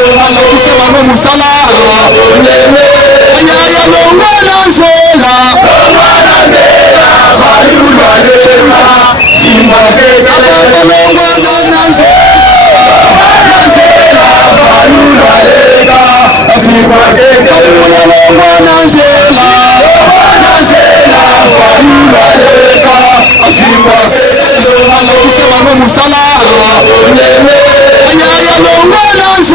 alakise bango musala anyaya longo na nzela alakise bango musala anyaya longo na nzela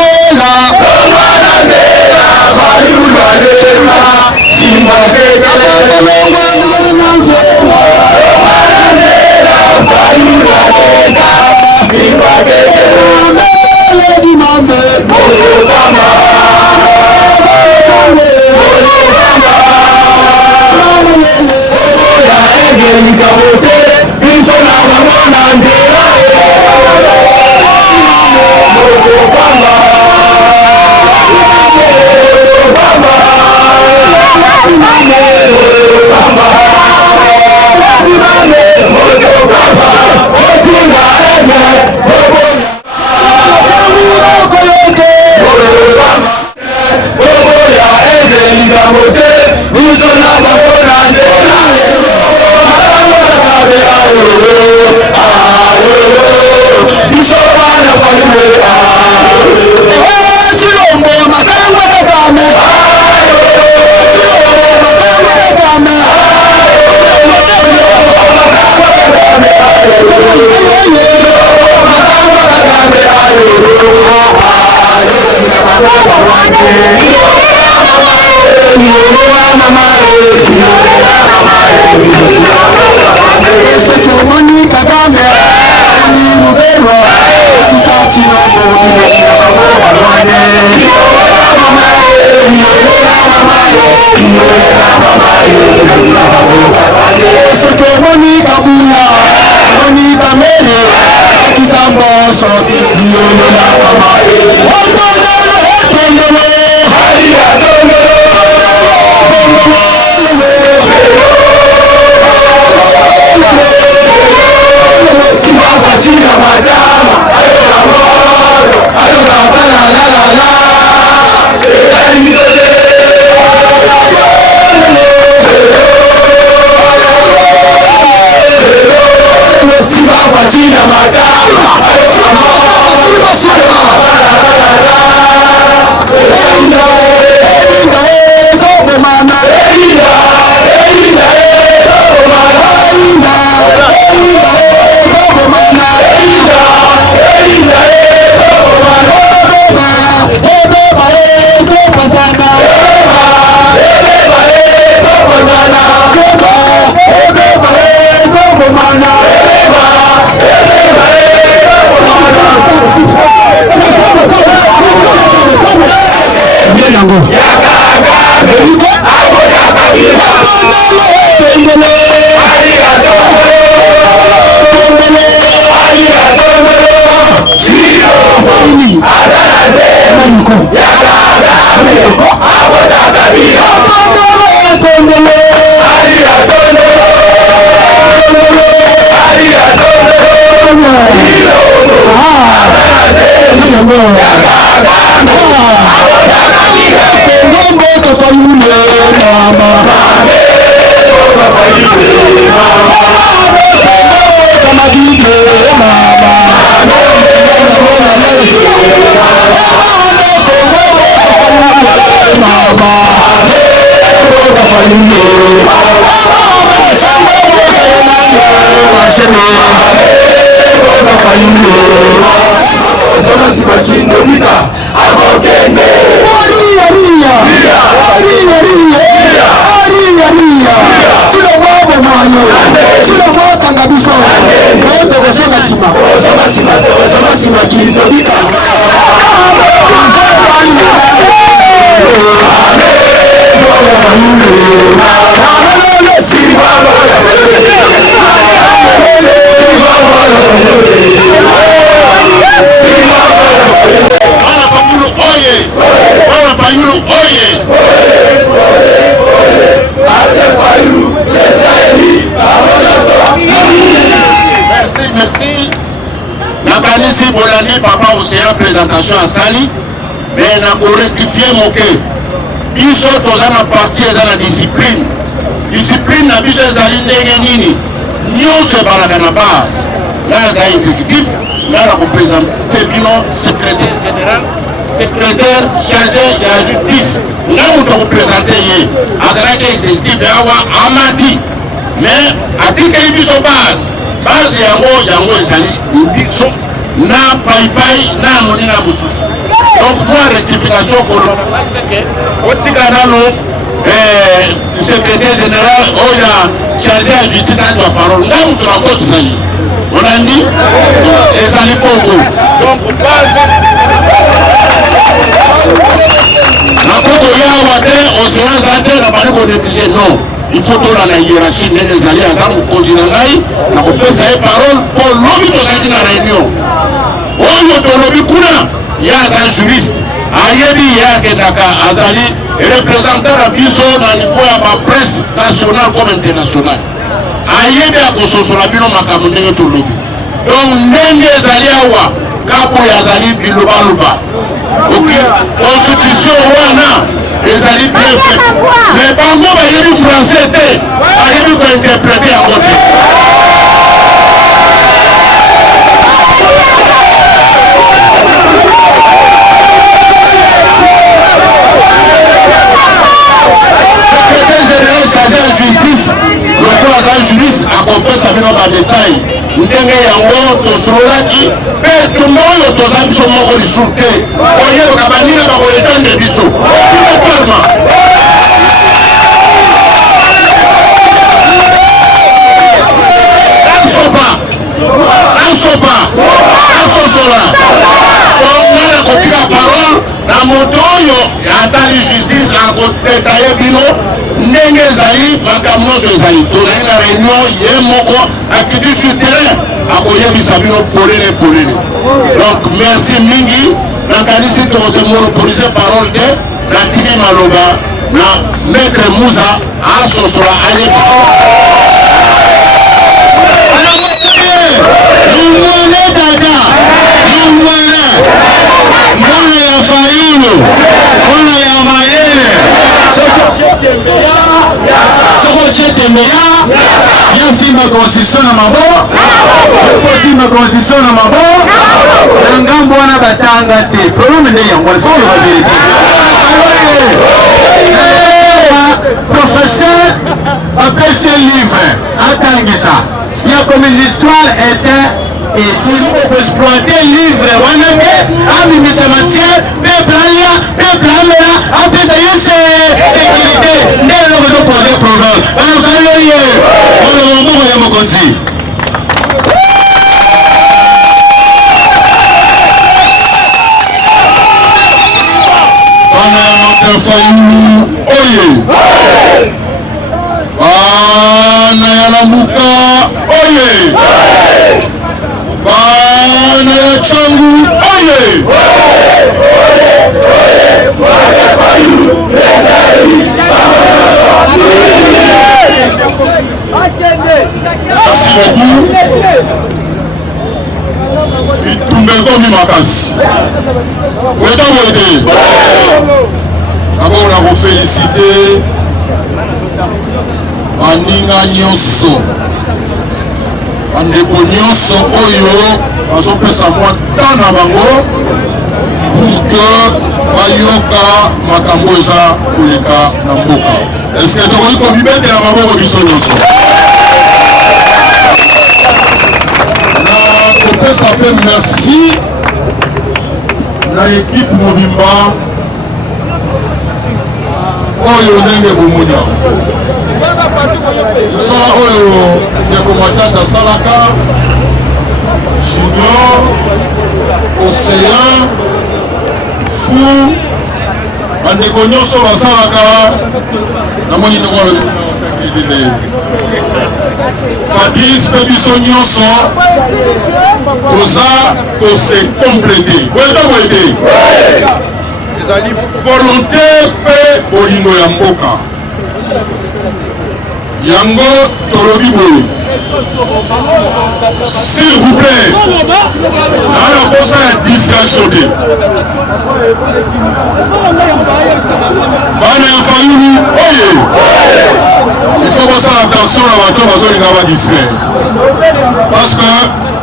Merci Bolani, papa océan, présentation à Sali. mais na korectifie moke biso toza na parti eza na discipline na biso ezali ndenge nini nyonso ebalaka na base nga eza exécutif nga na kopresente bino secrétaire général secrétaire chargé de la justice nga moto akopresente ye azalaki exécutif awa amati mais atikeli biso base yango ezali biso na paipai na moninga mosusu donc moi rectification otika nano secrétaire général oyo chargé ya justice azwa parole nga moto nakotisa ye olandi ezali kongo donc nakokoya awa te océan za te na bali konéglige non il faut tola na hiérarchie ndenge ezali aza mokonzi na ngai nakopesa ye parole mpo lobi tozalaki na réunion oyo tolobi kuna ye aza juriste ayebi ye akendaka azali représentant na biso na niveau ya bapresse nationale comme internationale ayebi akososola bino makambo ndenge tolobi donc ndenge ezali awa kaboyi azali bilobaloba ok constitution wana ezali bien fait mais bango bayebi français te bayebi kointerprete yango te secrétaire général chargé ya justice lokola aza juriste akopesa bino badetail ndenge yango tosololaki mpe tumba oyo toza biso moko lisusu te oyebaka baninga bakorejoindre biso obligatoirement asosola ongana kotika parole na moto oyo atali justice akotetaye bino ndenge ezali makambo nyonso ezali tozali na réunion ye moko akidi sur terrain akoyebisa bino polele donc merci mingi nakanisi tokote monopolize parole te natiki maloba na maître Musa asosola ayebisa Yungwane dada, yungwane, mwana ya Fayulu, mwana ya Mayele, soko chetembeya, ya simba constitution na mabo, simba constitution na mabo, na ngambo wana batanga te, problème nde yango, il faut le vérité. Professeur, apesi livre, atangisa. Il y a comme l'histoire était et toujours pour exploiter livre wanake amimisa matière peuple alia peuple amela apesa ye sécurité ndelo ko poser problème alokalo ye ono mboko ya mokonzi ona moto Fayulu oye bana ya Lamuka oye bana ya Changu oye merci beaucoup itumbeko makasi wetabote abo na ko féliciter baninga nyonso bandeko nyonso oyo bazopesa mwa temps na bango pour que bayoka makambo eza koleka na mboka eske tokoki kobibetela maboko biso nyonso na kopesa mpe merci na ekipe mobimba oyo ndenge bomoni sala oyo ndeko Matata asalaka Junior Océan Fou bandeko nyonso basalaka namoni ndeko Patrice mpe biso nyonso toza kose complete boyeta boyete ezali volonté mpe bolingo ya mboka yango tolobi boye S'il vous plaît, on a posé un distraction. Il faut passer attention à la bateau distraire. Parce que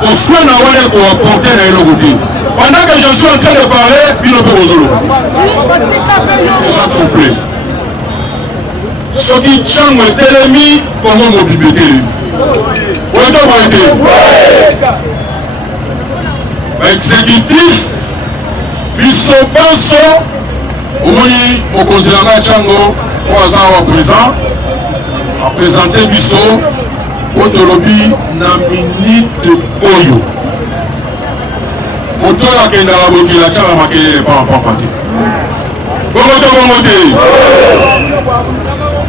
au soin d'avoir pour apporter les côté. Pendant que je suis en train de parler, il ne peut pas déjà complet. Ce qui tient le télémi, comment mon bibliothèque. Exécutif, biso omoni mokonzi na ngai Tchango oyo aza awa présent apresente biso po tolobi na minute oyo moto oyo akendaka bokila tiaka makelele pampampa te bongo to bongo te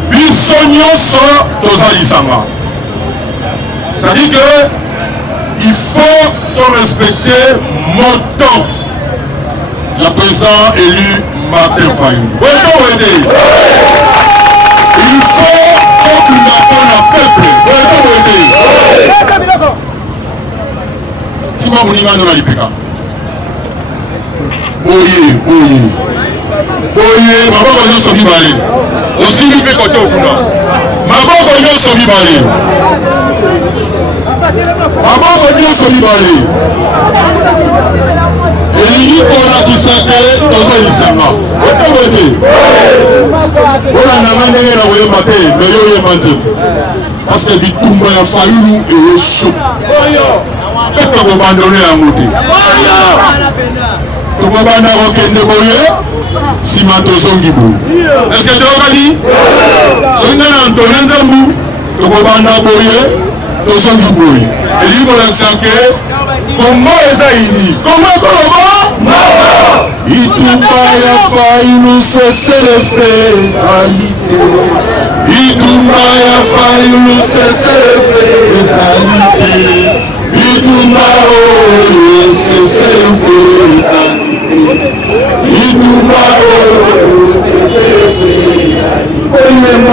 biso nyonso toza lisanga. C'est-à-dire que il faut respecter mon temps. Le président élu Martin Fayulu. Il faut qu'on apprenne au peuple. Si moi, vous n'avez pas de l'IPK. Oye, maman, on a somi balé. Aussi, nous peut côté au Kuna. Maman, on a somi balé. Maman, on a somi balé. Et il dit qu'on a dit ça que dans un lycéma. On a amené la voyée matin, mais il y a un matin. Parce que du Toumba ya Fayulu et chaud. Peut-être qu'on va abandonner à monter. Tu vas pas avoir aucun déboulé. Si ma tozongi bou. Est-ce que tu as dit? Si on a entonné d'un bout, tu vas pas aboyer, tozongi bou. Et lui, on a saqué. Comment les a unis? Comment? Itumba ya Fayulu, c'est le fait réalité. Itumba ya Fayulu, c'est le fait réalité. Itumba oh, c'est le fait réalité. Itumba oh, c'est le fait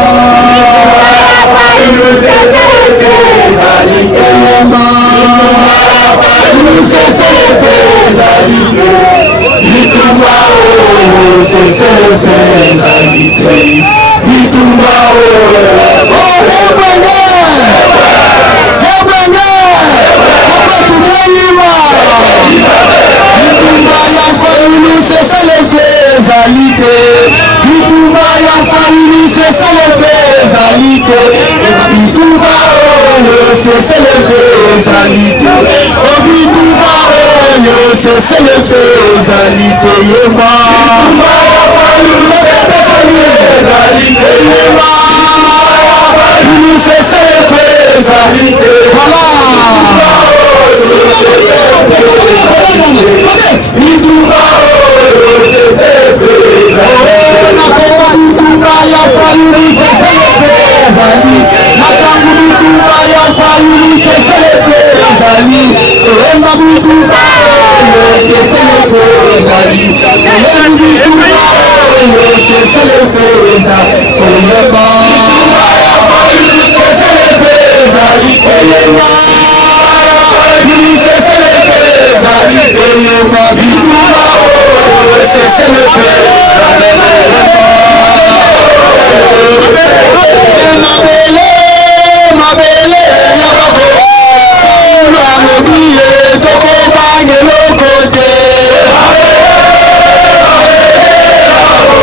réalité.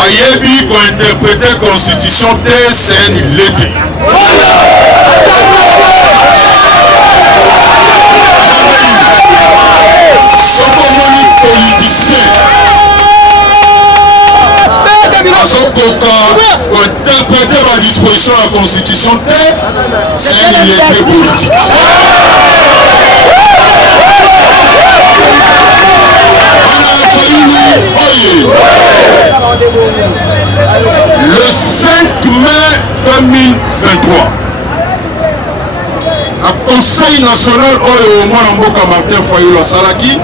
Ayebi pour interpréter la constitution TSN l'été. Sokomoni politicien. Azokoka pour interpréter violation de la constitution, c'est une illettré politique. Le 5 mai 2023, le Conseil national au Mwanamboka Martin Fayulu Salaki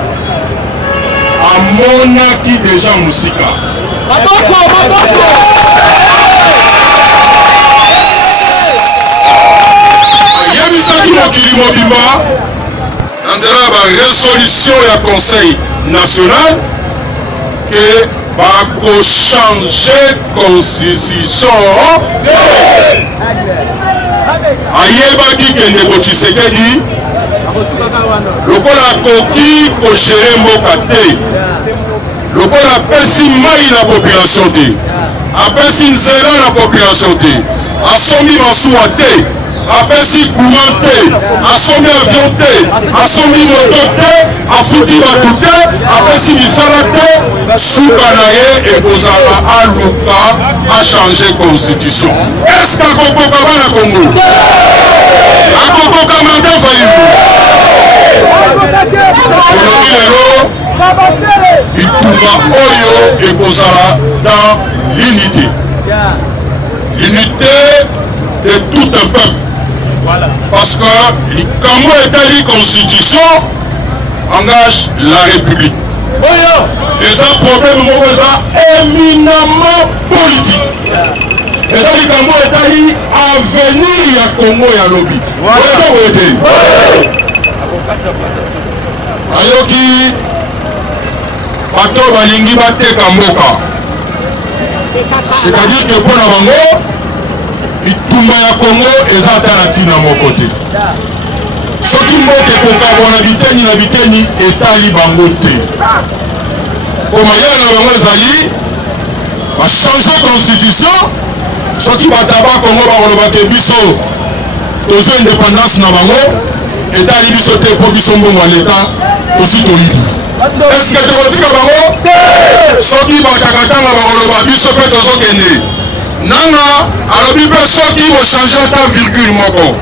a monaki déjà Moussika. Ayebisaki mokili mobimba na nzela ba résolution ya Conseil national que bako changer constitution. Ayebaki kende ko Tshisekedi lokola koki kogere mboka te, lokola apesi mai na population te, apesi nzela na population te, asombi masuwa te, apesi courant te, asombi avion te, asombi moto te, afuti bato te, apesi misala te, suka na ye ekozala aluka achange constitution. Est-ce qu'akokoka bana Congo? Akokoka Martin Fayulu? Olobi lelo itumba oyo ekozala dans l'unité. L'unité de tout un peuple. Voilà. Parce que likambo etali constitution engage la République. Et ça problème moko eza éminemment politique. Et ça likambo etali avenir ya Congo ya lobi. Voilà boyete. Ayoki bato balingi bateka mboka. C'est-à-dire que pour la bango bitumba ya Congo eza ata na ntina moko te. Soki mboka ekokabwana biteni na biteni etali bango te. Po mayele na bango ezali bachange constitution. Soki bataba Congo bakolobaka biso tozwa indépendance na bango etali biso te mpo biso mbongo ya leta tosi toyibi. Est-ce que tokotika bango? Soki bakakatanga bakoloba biso mpe tozokende nanga alobi mpe soki bochange ata virgule moko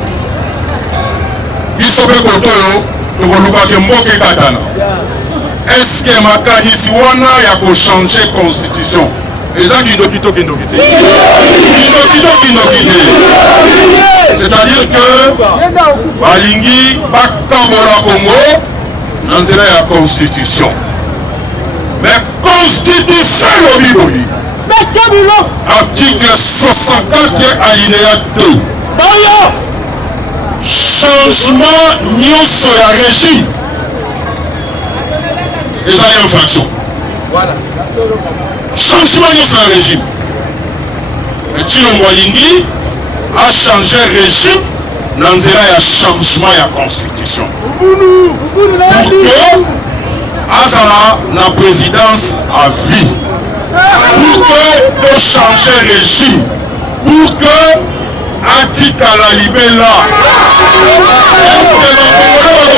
biso mpe koto oyo tokolukaka mboka ekatana. Est-ce que makanisi wana ya kochange constitution eza kindokito te? C'est-à-dire que balingi bakabola Congo na nzela ya constitution. Mais constitution lobi boyi article 64 alinéa 2 changement nyonso ya régime eza infraction. Voilà. Changement nyonso ya régime etilongo alingi a changer régime na nzela ya changement ya constitution pour que azala na présidence à vie, pour que de changer régime, pour que atikala libela. Est-ce que le Congolais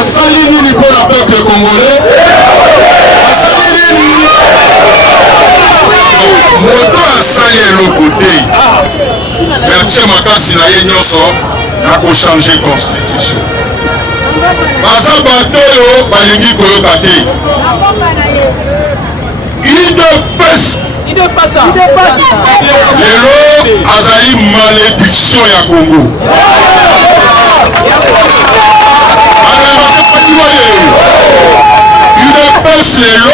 asali nini pour le peuple congolais? Asali nini? Moto asali eloko te mais atie makasi na ye nyonso na kochange constitution. Baza bato oyo balingi koyoka te. Lelo azali malédiction ya Congo. UDPS lelo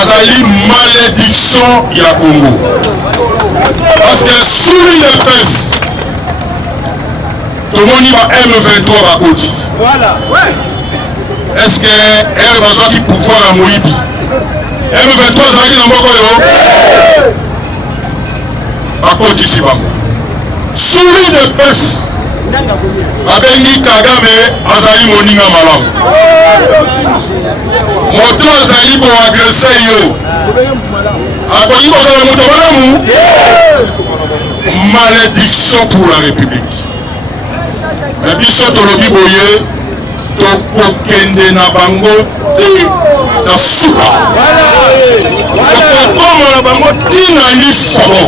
azali malédiction ya Congo. Parce que sous l'UDPS tomoni ba M23 bakoti. Voilà. Est-ce que elle bazaki pouvoir à Moïbi? M23 azalaki na mboko yo bakotisi bango. Sous l'UDPS abengi Kagame azali moninga malamu. Moto azali koagrese yo akoki kozala moto malamu. malédiction pour la République. La biso tolobi boye tokokende na bango ti na suka. Tokokoma na bango ti na lifobo.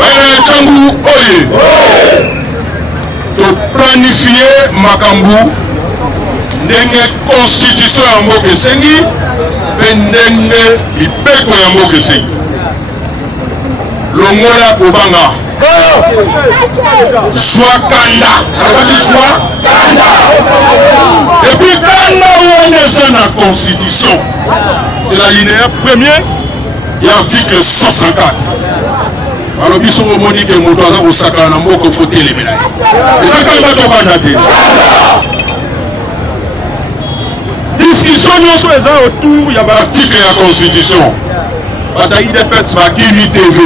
Bana changu oye. Toplanifie makambu ndenge constitution ya mboka esengi mpe ndenge mipeko ya mboka esengi. Longola kobanga soit kanda, soit kanda. Et puis kanda on est dans la constitution. C'est l'alinéa premier et article 154. Alors biso Monique moto aza kosakana na mboka faut télémela. Eza kanda to kanda te. Discussion nyonso eza autour ya ba article ya constitution. Bata IDPS bakini TV.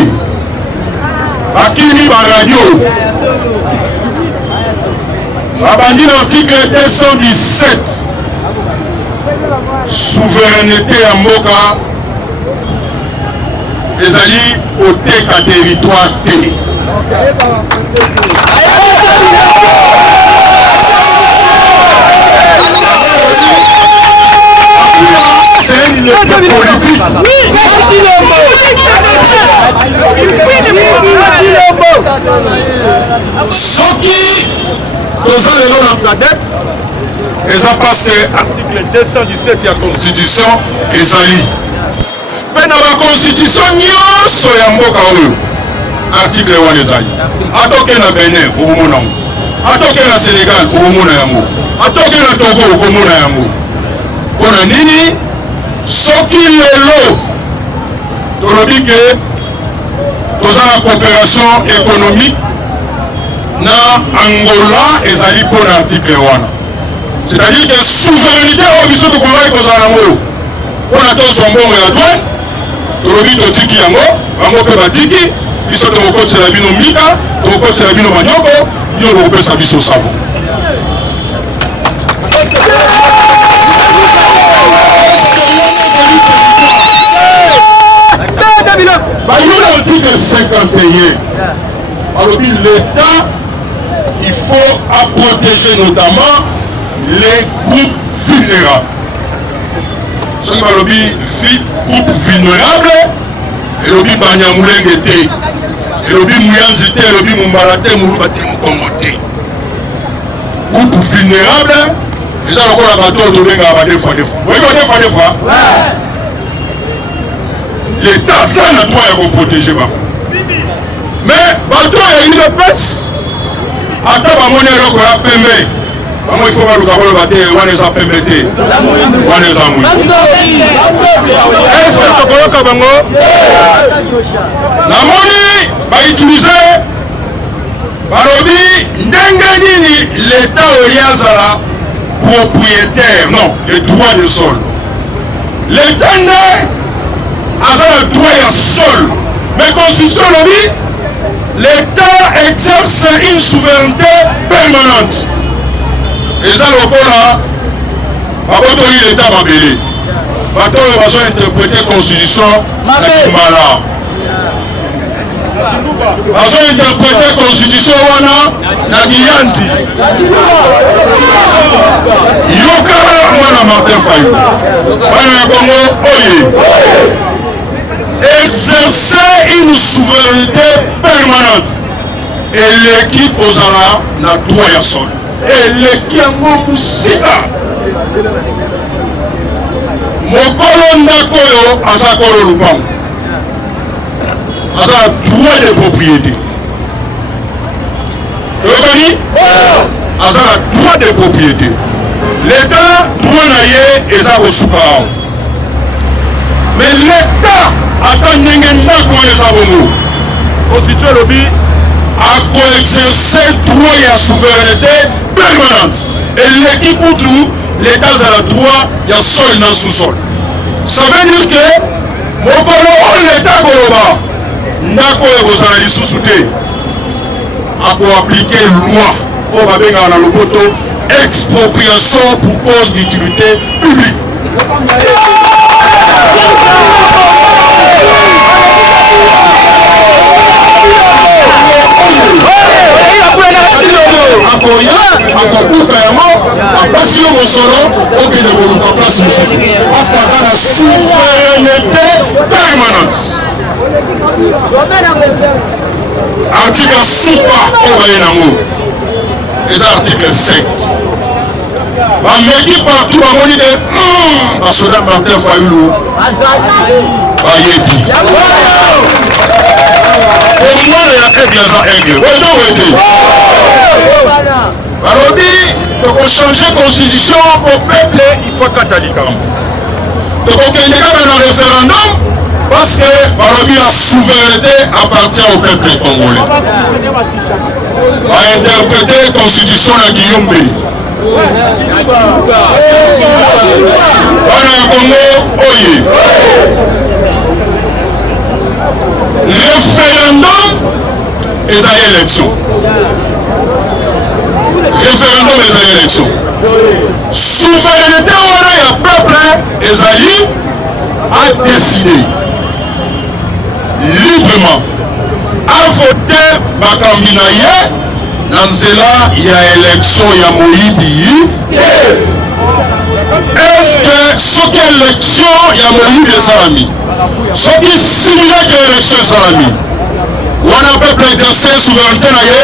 Bakini par radio. Abandi l'article 217. Souveraineté ya mboka ezali oteka territoire te. C'est une politique. Soki toza lelo na SADC eza parce que article 217 ya constitution ezali mpe na baconstitution nyonso ya mboka oyo article wana ezali. Atoke na Benin okomona yango, atoke na Sénégal okomona yango, atoke na Togo okomona yango. Mpona nini? Soki lelo tolobi ke toza na coopération économique na Angola ezali mpona article wana. C'est-à-dire que souveraineté oyo biso tokomaki kozala nango mpona tozwa mbongo ya douane tolobi totiki yango, bango mpe batiki biso tokokotisela bino mbika, tokokotisela bino manyoko, bino tokopesa biso savo. Bayona article 51 alobi l'État il faut protéger notamment les groupes vulnérables. Soki balobi groupe vulnérable elobi banyamulenge te, elobi muyanzi te, elobi mumbala te, muluba te, mukongo te. Groupe vulnérable eza lokola bato tobengaka ba deux fois. Oyebi ba deux fois. L'État ça na droit ya koprotéger bango. Mais bato ya UDPS ata bamoni eloko ya pembe bango il faut baluka koloba te wana eza pembe te, wana eza mwindu. Est-ce que tokoloka bango? Namoni bautilize balobi ndenge nini l'État oli azala propriétaire, non, le droit de sol. L'État nde aza le droit ya sol, mais constitution lobi l'État exerce une souveraineté permanente. Eza lokola babotoli l'État mabele bato oyo bazo interpréter constitution na kimbala, bazo interpréter constitution wana na kiyanti. Yoka mwana Martin Fayulu bana ya Congo oye exercer une souveraineté permanente eleki kozala na droit ya sol, eleki yango musika. Mokolo ndako oyo aza kolo lupango aza droit de propriété. Yokani aza na droit de propriété. L'État droit na ye eza kosuka awa. Mais l'État ata ndenge ndako eza bongo constitution elobi akoexercer droit ya souveraineté permanente eleki kutu l'État azala droit ya sol na sous-sol. Ça veut dire que mokolo oyo l'État koloba ndako oyo kozala lisusu te akoaplike loi oyo babengaka na lopoto expropriation pour cause d'utilité publique. akoya akobuka yango apesi yo mosolo okende koluka place mosusu parce que aza na souveraineté permanente. Article supa oyo baye nango eza article 5 bameki partout bamoni ke basoda Martin Fayulu bayebi omwana ya aigle eza aigle oyo ete balobi tokochange constitution po peuple il faut kata likambo tokokende kaka na référendum parce que balobi la souveraineté appartient au peuple congolais bainterpréter constitution na Guillaume bana ya Congo oye référendum ezali élection référendum ezali élection souveraineté wana ya peuple ezali à décider librement à voter bakambi na ye na nzela ya élection ya moyibi. Est-ce que soki élection ya moyibi esalami soki similaki élection esalami wana peuple exercer souveraineté na ye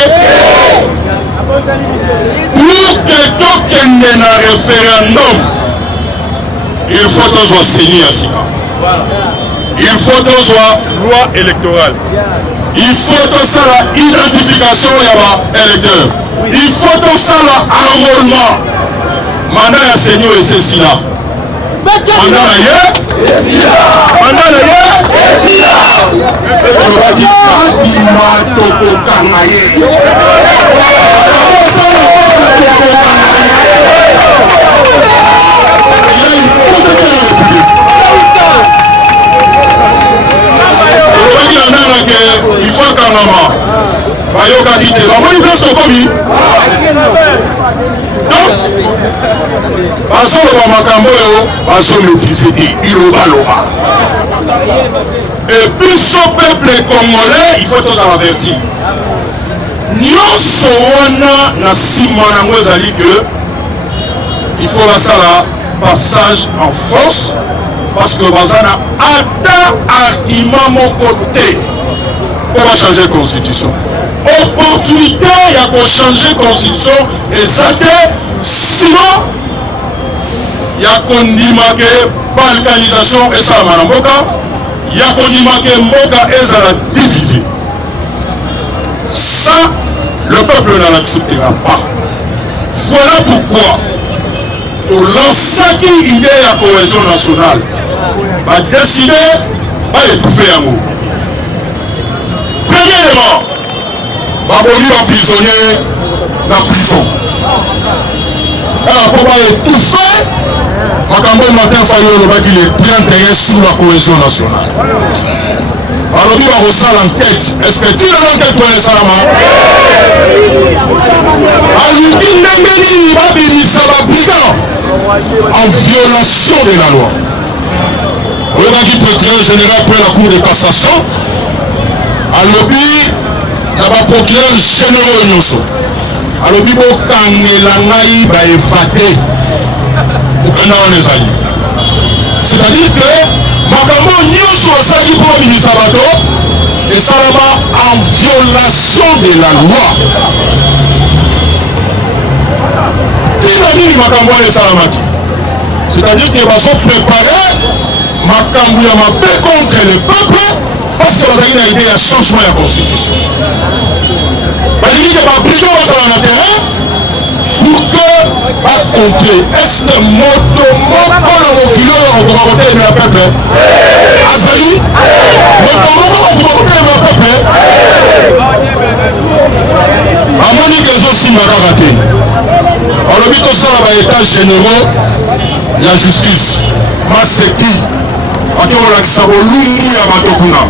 pour que tokende na référendum il faut tozwa seni ya sika il faut tozwa loi électorale il faut tosala identification ya baélecteur il faut tosala enrôlement mandat ya seni oyo esesila mandat na ye olobaki adima tokokanga ye akosala kaka tokokanga ye il a hypothèque la république olobaki na ndanga ke il faut akangama bayokaki te bamoni place tokomi donc bazoloba makambo oyo bazomaîtrise te bilobaloba et biso peuple congolais il faut tozala averti nyonso wana na nsima nango ezali que il faut basala passage en force parce que baza na ata argument moko te po bachanger constitution opportunité ya kochanger constitution eza te sinon ya kondima ke balkanisation esalama na mboka ya kondima ke mboka ezala divisé ça le peuple ne l'acceptera pas. Voilà pourquoi au lancaki idée ya cohésion nationale va décider va étouffer yango. Premièrement babomi baprisonnier na prison kaka mpo baétouffe makambo Martin Fayulu olobaki le 31 sous la cohésion nationale balobi bakosala enquête est-ce que tina enquête wana esalama aluki ndenge nini babimisa babrigand en violation de la loi oyokaki procureur général après la cour de cassation alobi na baprocureur généraux oyo nyonso alobi bokangela ngai baevade okanda wana ezali c'est-à-dire que makambo nyonso basali mpo babimisa bato esalama en violation de la loi tina nini makambo wana esalamaki c'est-à-dire que bazoprépare makambo ya mabe contre le peuple parce que bazali na idée ya changement ya constitution balingi ke babrigand bazala na terrain pour que bacontre est-ce que moto moko na mokili oyo akokoka kotelemela peuple azali moto moko akokoka kotelemela peuple amoni ke ezosimba kaka te alobi tosala baétat généraux ya justice maseki ati kolakisa bolumbu ya bato kuna